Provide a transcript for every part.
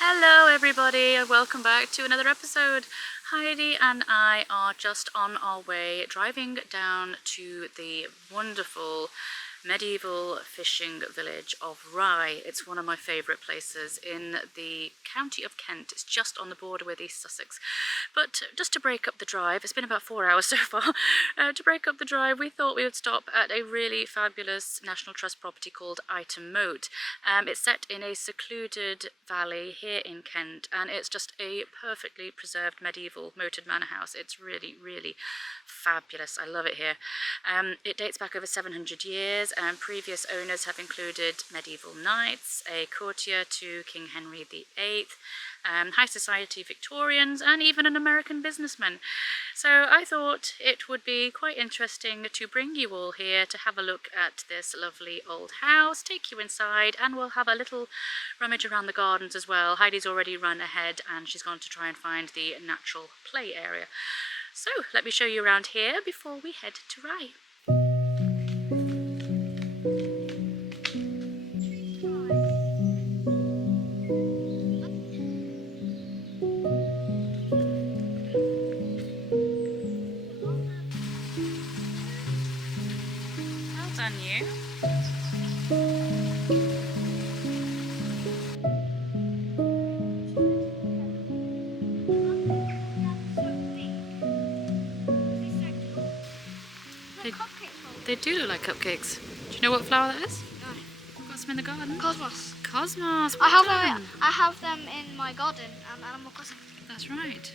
Hello everybody and welcome back to another episode. Heidi and I are just on our way driving down to the wonderful medieval fishing village of Rye. It's one of my favourite places in the county of Kent. It's just on the border with East Sussex. But just to break up the drive, it's been about 4 hours so far, to break up the drive we thought we would stop at a really fabulous National Trust property called Ightham Mote. It's set in a secluded valley here in Kent and it's just a perfectly preserved medieval moated manor house. It's really, really fabulous. I love it here. It dates back over 700 years and previous owners have included medieval knights, a courtier to King Henry VIII, high society Victorians and even an American businessman. So I thought it would be quite interesting to bring you all here to have a look at this lovely old house, take you inside, and we'll have a little rummage around the gardens as well. Heidi's already run ahead and she's gone to try and find the natural play area. So let me show you around here before we head to Rye. Well done you. They do look like cupcakes. Do you know what flower that is? No. Got some in the garden? Cosmos. Cosmos. I have them in my garden and Animal Crossing. That's right.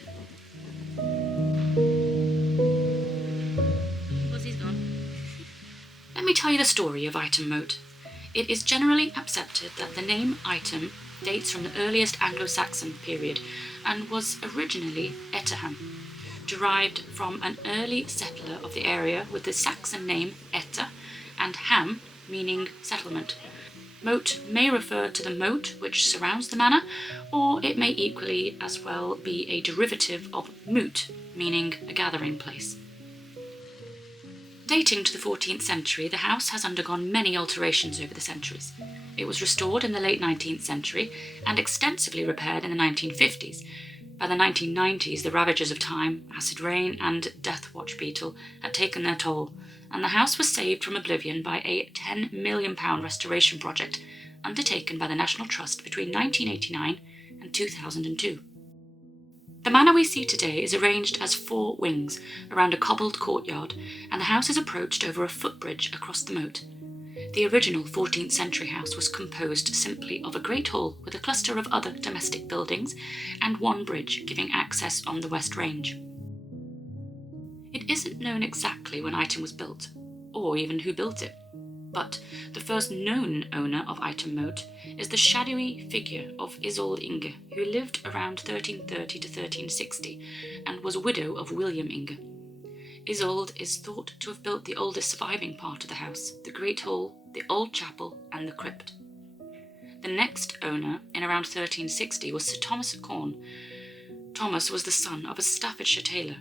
Buzzie's gone. Let me tell you the story of Ightham Mote. It is generally accepted that the name Ightham dates from the earliest Anglo-Saxon period and was originally Ightham, derived from an early settler of the area with the Saxon name Etta and ham meaning settlement. Mote may refer to the moat which surrounds the manor, or it may equally as well be a derivative of moot, meaning a gathering place. Dating to the 14th century, the house has undergone many alterations over the centuries. It was restored in the late 19th century and extensively repaired in the 1950s. By the 1990s, the ravages of time, acid rain and death watch beetle had taken their toll, and the house was saved from oblivion by a £10 million restoration project undertaken by the National Trust between 1989 and 2002. The manor we see today is arranged as 4 wings around a cobbled courtyard, and the house is approached over a footbridge across the moat. The original 14th century house was composed simply of a great hall with a cluster of other domestic buildings and one bridge giving access on the West Range. It isn't known exactly when Ightham was built, or even who built it, but the first known owner of Ightham Mote is the shadowy figure of Isolde Inge, who lived around 1330 to 1360 and was a widow of William Inge. Isolde is thought to have built the oldest surviving part of the house, the Great Hall, the Old Chapel and the crypt. The next owner, in around 1360, was Sir Thomas Corn. Thomas was the son of a Staffordshire tailor,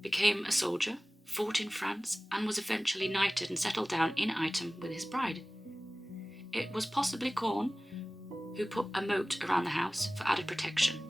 became a soldier, fought in France, and was eventually knighted and settled down in Ightham with his bride. It was possibly Corn who put a moat around the house for added protection.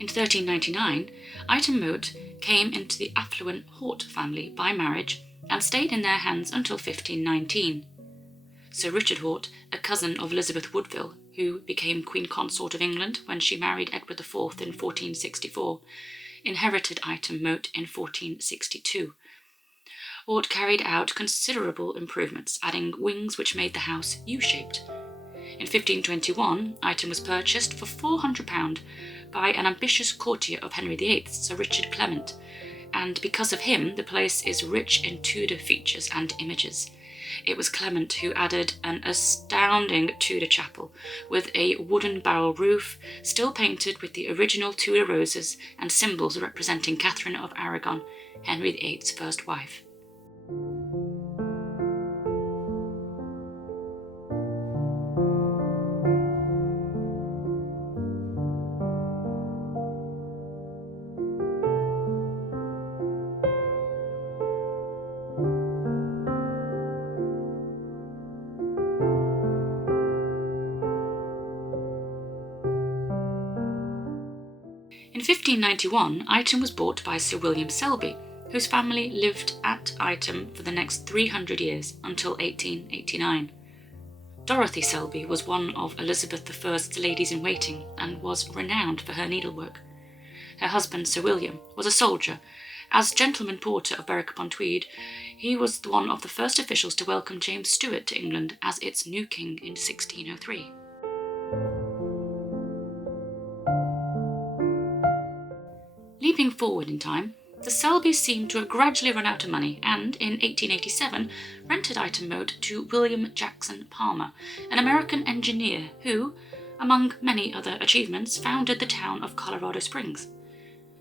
In 1399, Ightham Mote came into the affluent Hort family by marriage and stayed in their hands until 1519. Sir Richard Hort, a cousin of Elizabeth Woodville, who became Queen Consort of England when she married Edward IV in 1464, inherited Ightham Mote in 1462. Hort carried out considerable improvements, adding wings which made the house U-shaped. In 1521, Ightham was purchased for £400 by an ambitious courtier of Henry VIII, Sir Richard Clement, and because of him the place is rich in Tudor features and images. It was Clement who added an astounding Tudor chapel with a wooden barrel roof, still painted with the original Tudor roses and symbols representing Catherine of Aragon, Henry VIII's first wife. 1591, Ightham was bought by Sir William Selby, whose family lived at Ightham for the next 300 years until 1889. Dorothy Selby was one of Elizabeth I's ladies-in-waiting and was renowned for her needlework. Her husband, Sir William, was a soldier. As gentleman porter of Berwick-upon-Tweed, he was one of the first officials to welcome James Stuart to England as its new king in 1603. Leaping forward in time, the Selbys seem to have gradually run out of money and, in 1887, rented Ightham Mote to William Jackson Palmer, an American engineer who, among many other achievements, founded the town of Colorado Springs.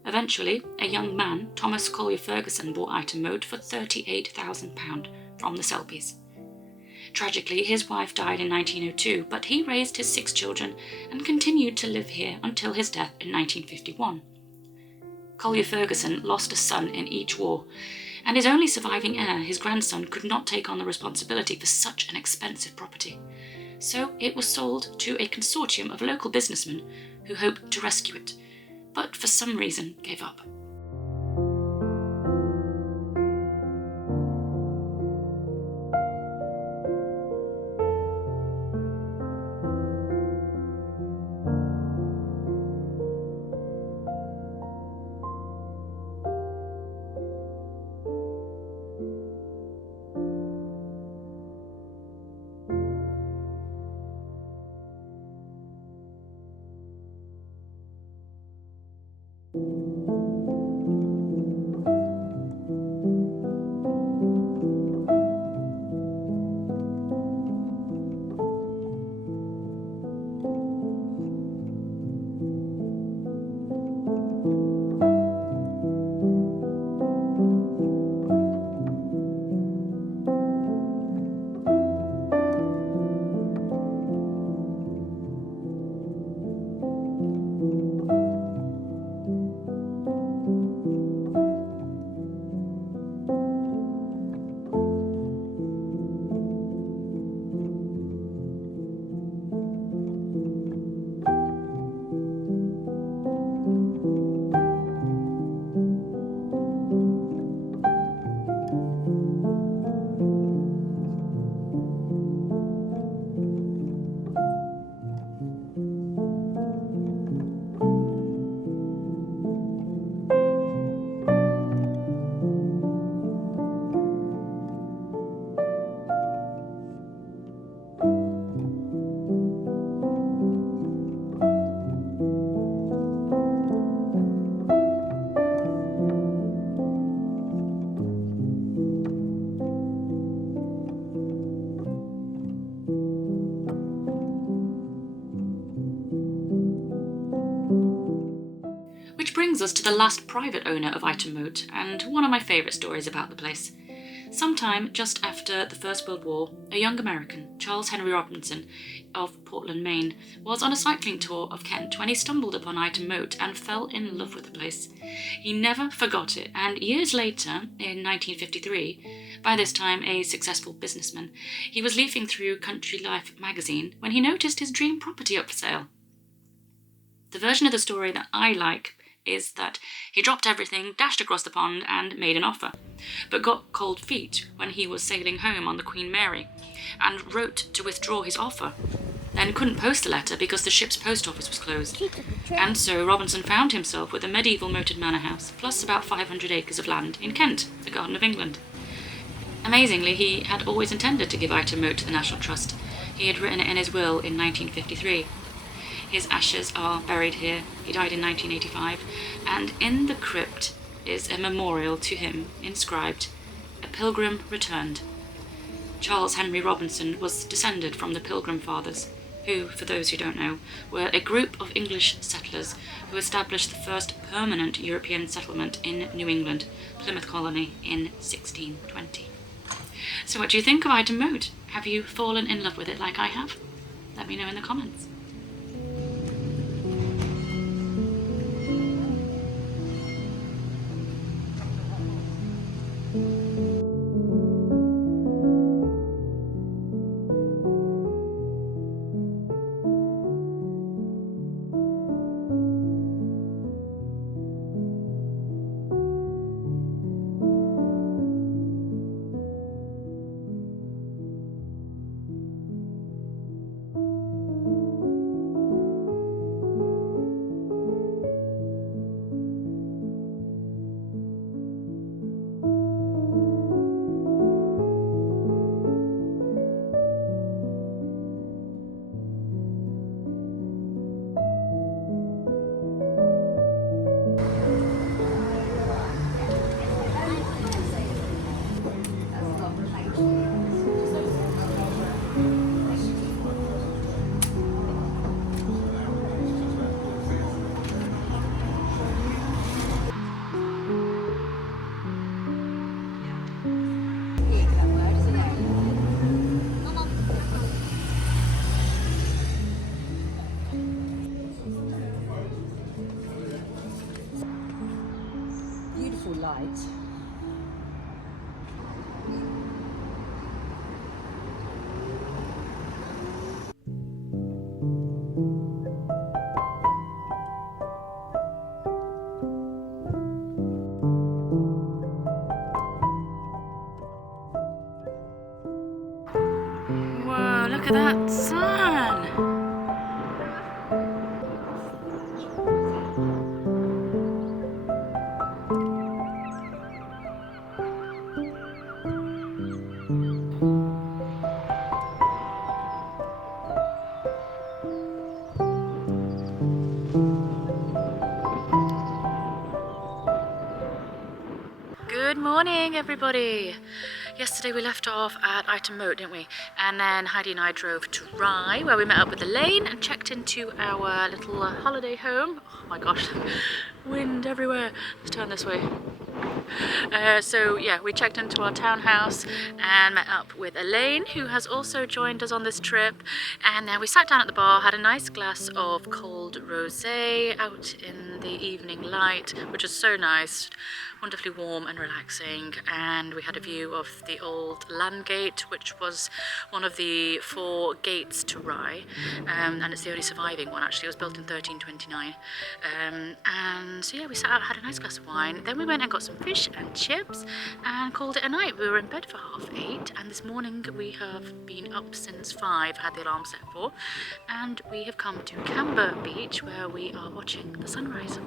Eventually, a young man, Thomas Collier Ferguson, bought Ightham Mote for £38,000 from the Selbys. Tragically, his wife died in 1902, but he raised his 6 children and continued to live here until his death in 1951. Collier Ferguson lost a son in each war, and his only surviving heir, his grandson, could not take on the responsibility for such an expensive property. So it was sold to a consortium of local businessmen who hoped to rescue it, but for some reason gave up. Which brings us to the last private owner of Ightham Mote, and one of my favourite stories about the place. Sometime just after the First World War, a young American, Charles Henry Robinson, of Portland, Maine, was on a cycling tour of Kent when he stumbled upon Ightham Mote and fell in love with the place. He never forgot it, and years later, in 1953, by this time a successful businessman, he was leafing through Country Life magazine when he noticed his dream property up for sale. The version of the story that I like is that he dropped everything, dashed across the pond and made an offer, but got cold feet when he was sailing home on the Queen Mary and wrote to withdraw his offer, then couldn't post the letter because the ship's post office was closed. And so Robinson found himself with a medieval moated manor house plus about 500 acres of land in Kent, the Garden of England. Amazingly, he had always intended to give Ightham Mote to the National Trust. He had written it in his will in 1953. His ashes are buried here. He died in 1985, and in the crypt is a memorial to him inscribed, "A Pilgrim Returned." Charles Henry Robinson was descended from the Pilgrim Fathers, who, for those who don't know, were a group of English settlers who established the first permanent European settlement in New England, Plymouth Colony, in 1620. So what do you think of Ightham Mote? Have you fallen in love with it like I have? Let me know in the comments. at that sun. Good morning, everybody. Yesterday we left off at Ightham Mote, didn't we? And then Heidi and I drove to Rye, where we met up with Elaine and checked into our little holiday home. Oh my gosh, wind everywhere. Let's turn this way. So yeah, we checked into our townhouse and met up with Elaine, who has also joined us on this trip. And then we sat down at the bar, had a nice glass of cold rosé out in the evening light, which was so nice, wonderfully warm and relaxing. And we had a view of the old Landgate, which was one of the 4 gates to Rye, and it's the only surviving one actually. It was built in 1329. And so yeah, we sat out, had a nice glass of wine, then we went and got some fish and chips and called it a night. We were in bed for 8:30, and this morning we have been up since 5, had the alarm set for, and we have come to Camber Beach, where we are watching the sunrise.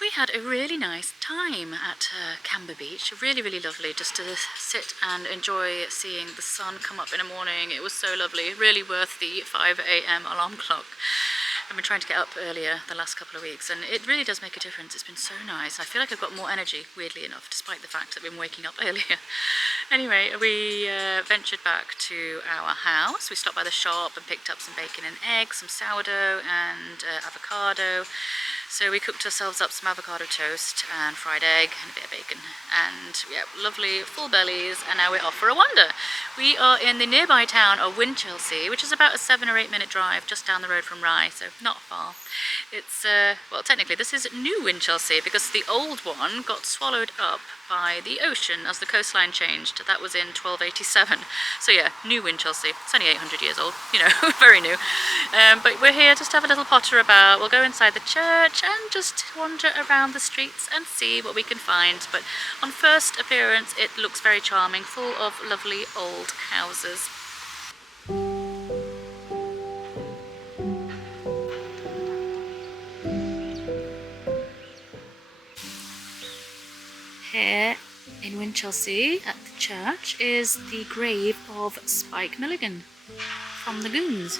We had a really nice time at Camber Beach, really lovely, just to sit and enjoy seeing the sun come up in the morning. It was so lovely, really worth the 5 a.m. alarm clock. I've been trying to get up earlier the last couple of weeks, and it really does make a difference. It's been so nice. I feel like I've got more energy, weirdly enough, despite the fact that I've been waking up earlier. Anyway, we ventured back to our house. We stopped by the shop and picked up some bacon and eggs, some sourdough and avocado. So we cooked ourselves up some avocado toast and fried egg and a bit of bacon, and yeah, lovely full bellies, and now we're off for a wander. We are in the nearby town of Winchelsea, which is about a 7 or 8 minute drive just down the road from Rye, so not far. It's, well, technically this is New Winchelsea because the old one got swallowed up by the ocean as the coastline changed. That was in 1287. So yeah, New Winchelsea. It's only 800 years old, you know, very new. But we're here just to have a little potter about. We'll go inside the church and just wander around the streets and see what we can find. But on first appearance, it looks very charming, full of lovely old houses. Here in Winchelsea at the church is the grave of Spike Milligan from the Goons.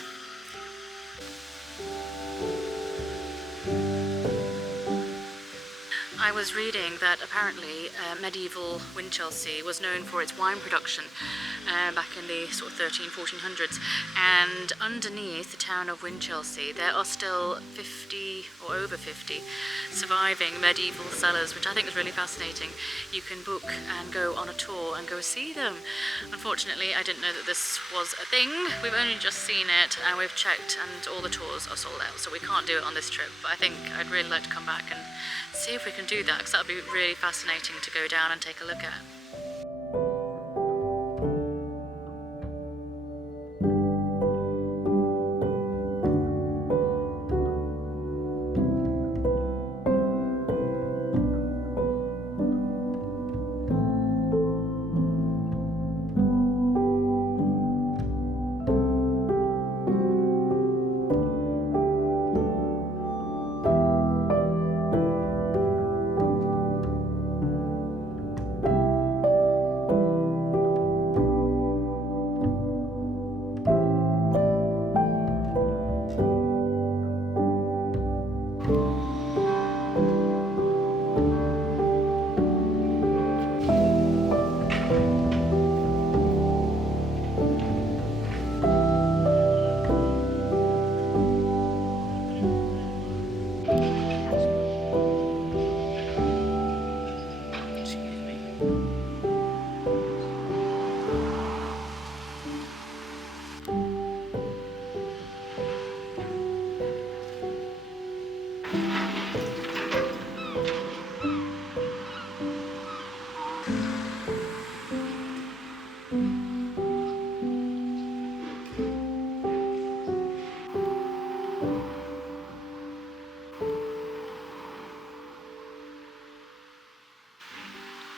I was reading that apparently medieval Winchelsea was known for its wine production back in the sort of 1400s, and underneath the town of Winchelsea there are still 50 or over 50 surviving medieval cellars, which I think is really fascinating. You can book and go on a tour and go see them. Unfortunately, I didn't know that this was a thing. We've only just seen it and we've checked and all the tours are sold out, so we can't do it on this trip, but I think I'd really like to come back and see if we can do that, because that would be really fascinating to go down and take a look at.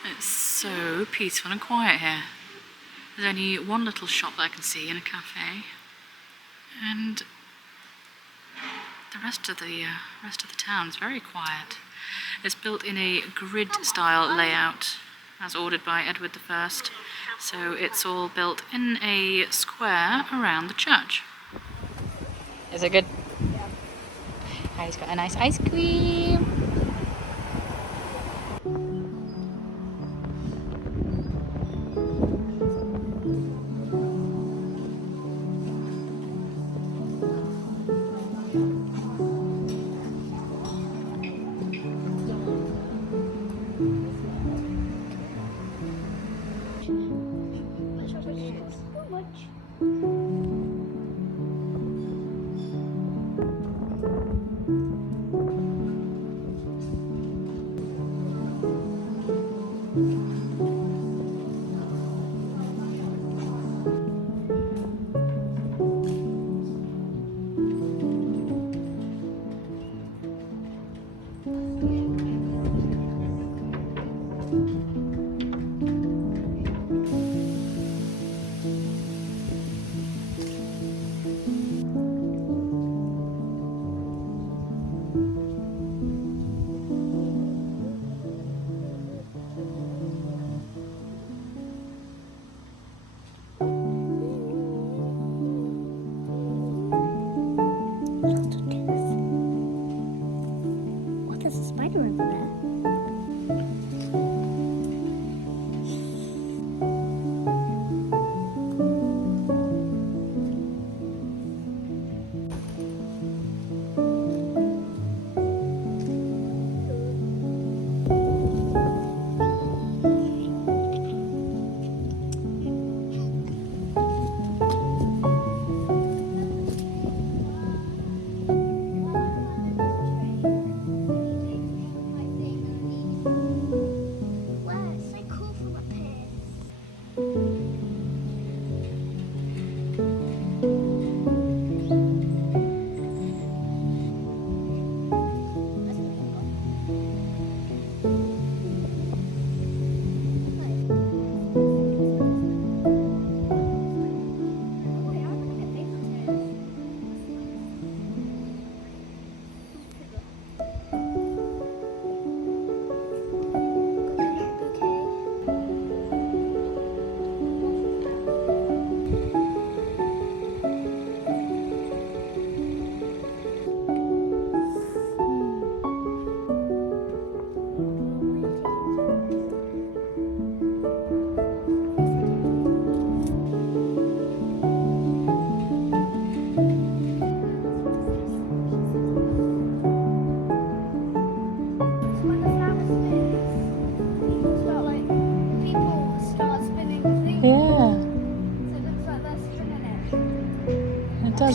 It's so peaceful and quiet here. There's only one little shop that I can see and a cafe, and the rest of the town is very quiet. It's built in a grid-style layout, as ordered by Edward I. So it's all built in a square around the church. Is it good? Yeah. Harry's got a nice ice cream. What, there's a spider over there?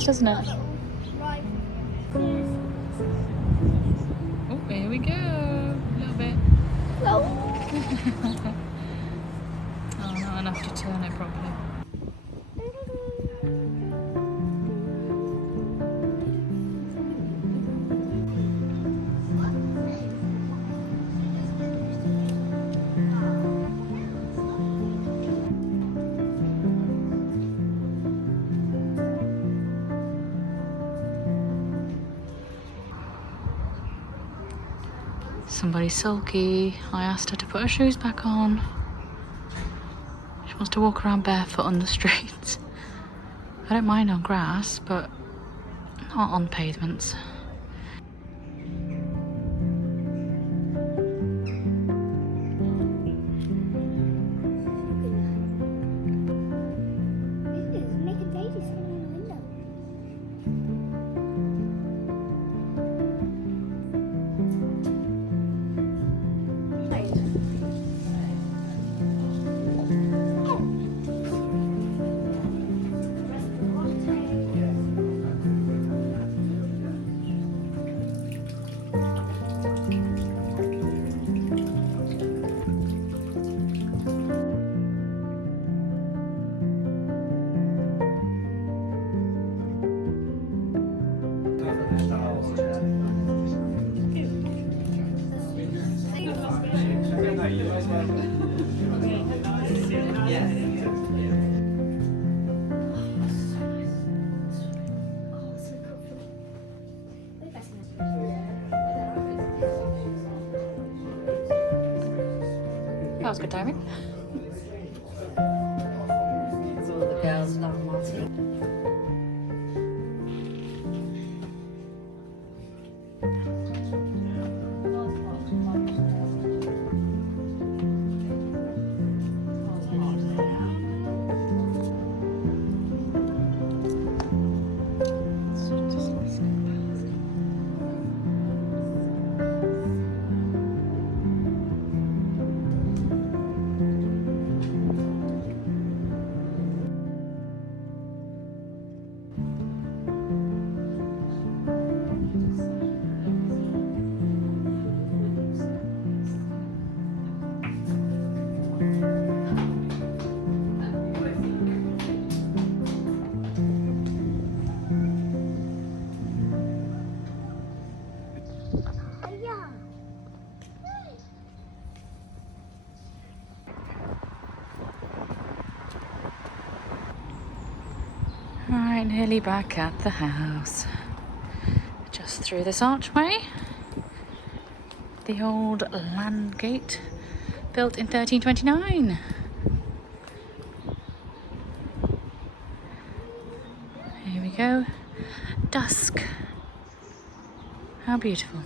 Doesn't it? Oh, here we go. A little bit. No. Oh, not enough to turn it properly. Somebody's sulky. I asked her to put her shoes back on. She wants to walk around barefoot on the streets. I don't mind on grass, but not on pavements. That was good timing. All the girls love Marty. Right, nearly back at the house. Just through this archway. The old Landgate, built in 1329. Here we go. Dusk. How beautiful.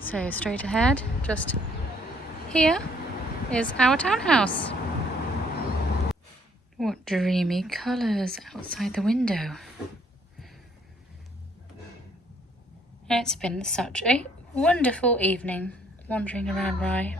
So straight ahead, just here is our townhouse. What dreamy colours outside the window. It's been such a wonderful evening wandering around Rye.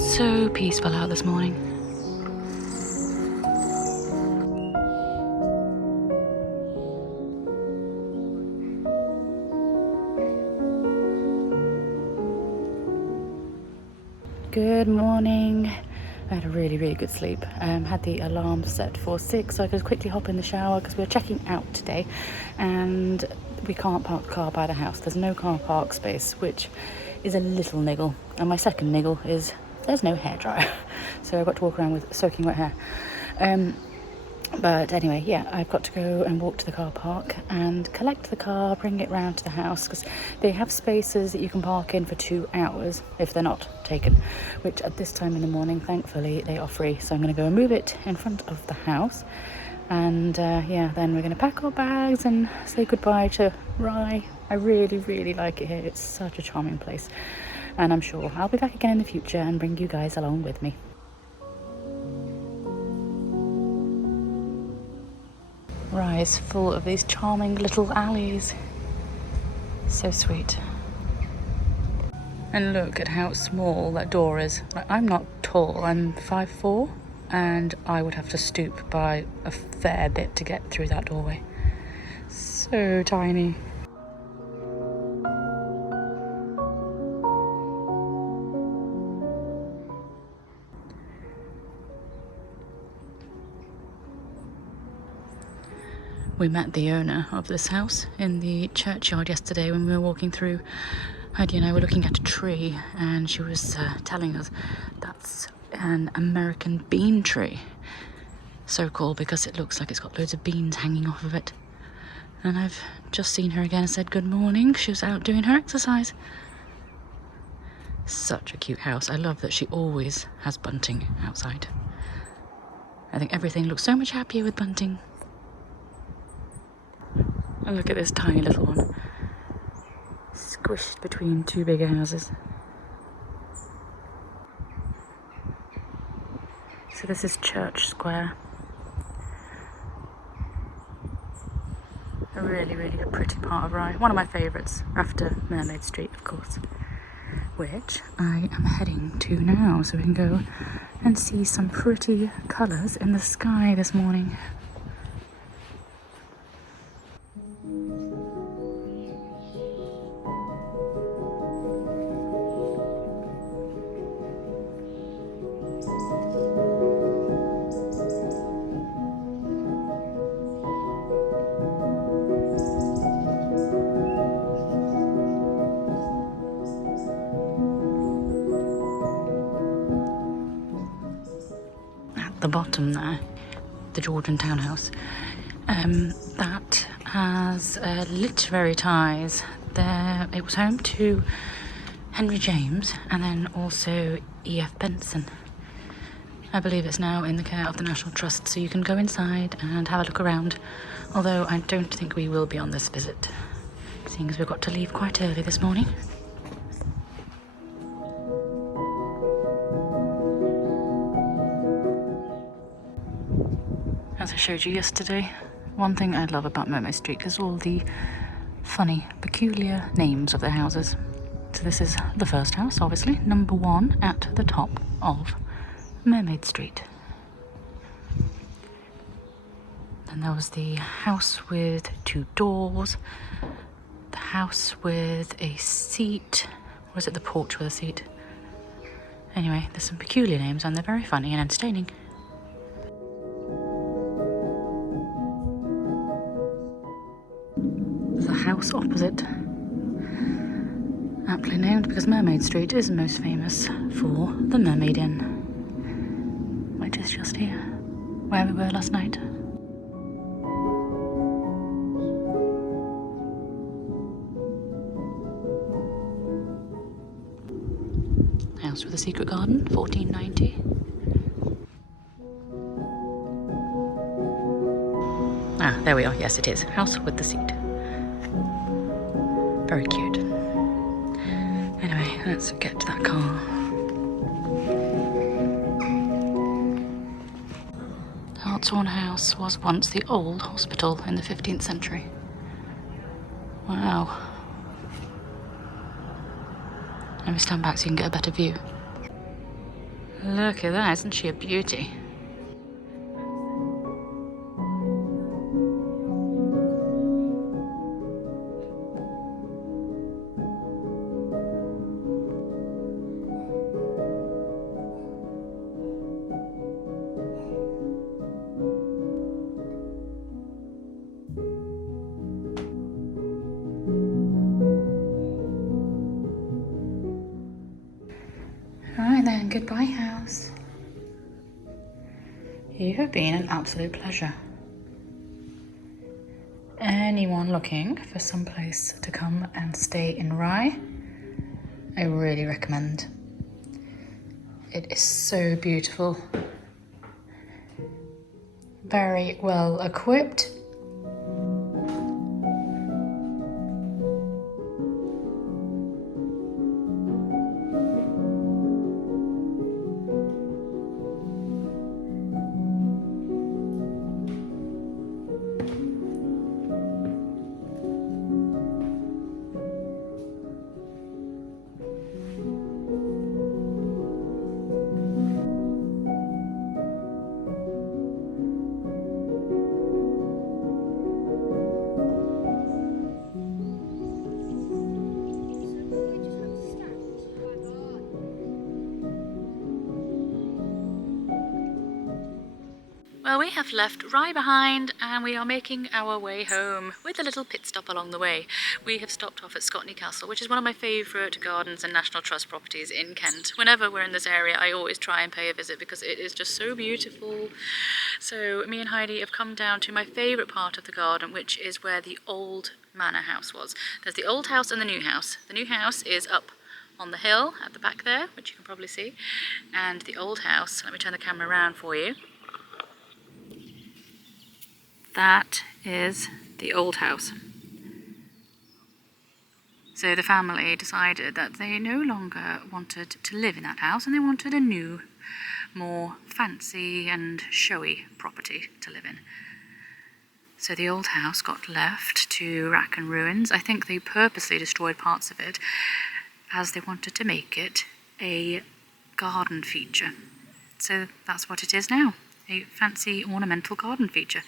So peaceful out this morning. Good morning. I had a really good sleep. Had the alarm set for 6 so I could quickly hop in the shower because we're checking out today and we can't park the car by the house. There's no car park space, which is a little niggle. And my second niggle is there's no hairdryer. So I've got to walk around with soaking wet hair. But anyway, yeah, I've got to go and walk to the car park and collect the car, bring it round to the house, because they have spaces that you can park in for 2 hours if they're not taken, which at this time in the morning, thankfully, they are free. So I'm going to go and move it in front of the house. And yeah, then we're going to pack our bags and say goodbye to Rye. I really like it here. It's such a charming place. And I'm sure I'll be back again in the future and bring you guys along with me. Rye is full of these charming little alleys. So sweet. And look at how small that door is. Like, I'm not tall, I'm 5'4", and I would have to stoop by a fair bit to get through that doorway. So tiny. We met the owner of this house in the churchyard yesterday when we were walking through. Heidi and I were looking at a tree and she was telling us that's an American bean tree. So cool because it looks like it's got loads of beans hanging off of it. And I've just seen her again and said good morning. She was out doing her exercise. Such a cute house. I love that she always has bunting outside. I think everything looks so much happier with bunting. And look at this tiny little one, squished between 2 big houses. So this is Church Square. A really pretty part of Rye. One of my favourites, after Mermaid Street, of course. which I am heading to now, so we can go and see some pretty colours in the sky this morning. The bottom there, the Georgian townhouse, that has literary ties. There, it was home to Henry James and then also E.F. Benson. I believe it's now in the care of the National Trust, so you can go inside and have a look around, although I don't think we will be on this visit, seeing as we've got to leave quite early this morning. As I showed you yesterday, one thing I love about Mermaid Street is all the funny, peculiar names of the houses. So this is the first house, obviously, number 1 at the top of Mermaid Street. Then there was the house with 2 doors, the house with a seat, or is it the porch with a seat? Anyway, there's some peculiar names and they're very funny and entertaining. The house opposite, aptly named because Mermaid Street is most famous for the Mermaid Inn, which is just here, where we were last night. House with a secret garden, 1490. Ah, there we are. Yes, it is. House with the seat. Very cute. Anyway, let's get to that car. Hartshorn House was once the old hospital in the 15th century. Wow. Let me stand back so you can get a better view. Look at that, isn't she a beauty? Alright then, goodbye house. You have been an absolute pleasure. Anyone looking for some place to come and stay in Rye, I really recommend. It is so beautiful. Very well equipped. Well, we have left Rye behind and we are making our way home with a little pit stop along the way. We have stopped off at Scotney Castle, which is one of my favourite gardens and National Trust properties in Kent. Whenever we're in this area, I always try and pay a visit because it is just so beautiful. So me and Heidi have come down to my favourite part of the garden, which is where the old manor house was. There's the old house and the new house. The new house is up on the hill at the back there, which you can probably see. And the old house, let me turn the camera around for you. That is the old house. So the family decided that they no longer wanted to live in that house and they wanted a new, more fancy and showy property to live in. So the old house got left to rack and ruins. I think they purposely destroyed parts of it as they wanted to make it a garden feature. So that's what it is now, a fancy ornamental garden feature.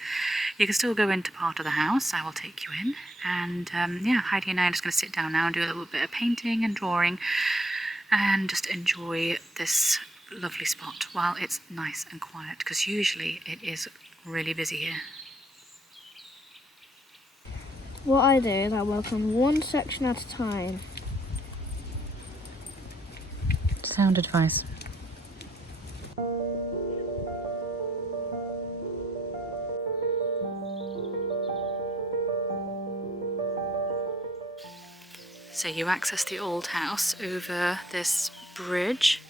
You can still go into part of the house. I will take you in, and yeah, Heidi and I are just going to sit down now and do a little bit of painting and drawing and just enjoy this lovely spot while it's nice and quiet, because usually it is really busy here. What I do is I work on one section at a time. Sound advice. So you access the old house over this bridge.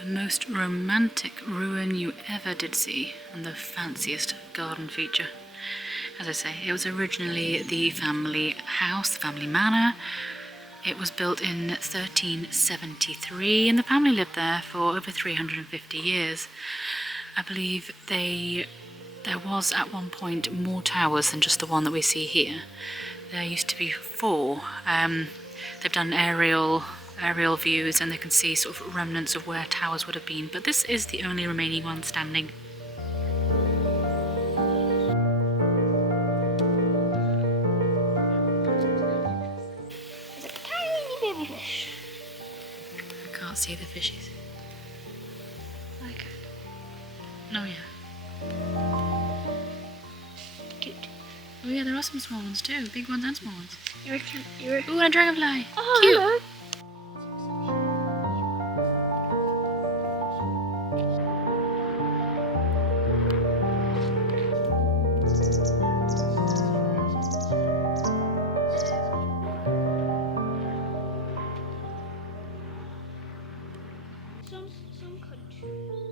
The most romantic ruin you ever did see, and the fanciest garden feature. As I say, it was originally the family house, the family manor. It was built in 1373, and the family lived there for over 350 years. I believe there was at one point more towers than just the one that we see here. There used to be 4. They've done aerial views, and they can see sort of remnants of where towers would have been, but this is the only remaining one standing. There's a tiny baby fish. I can't see the fishes. I can. Oh yeah. Cute. Oh yeah, there are some small ones too, big ones and small ones. You're Ooh, and a dragonfly. Oh, cute. hello. Some countries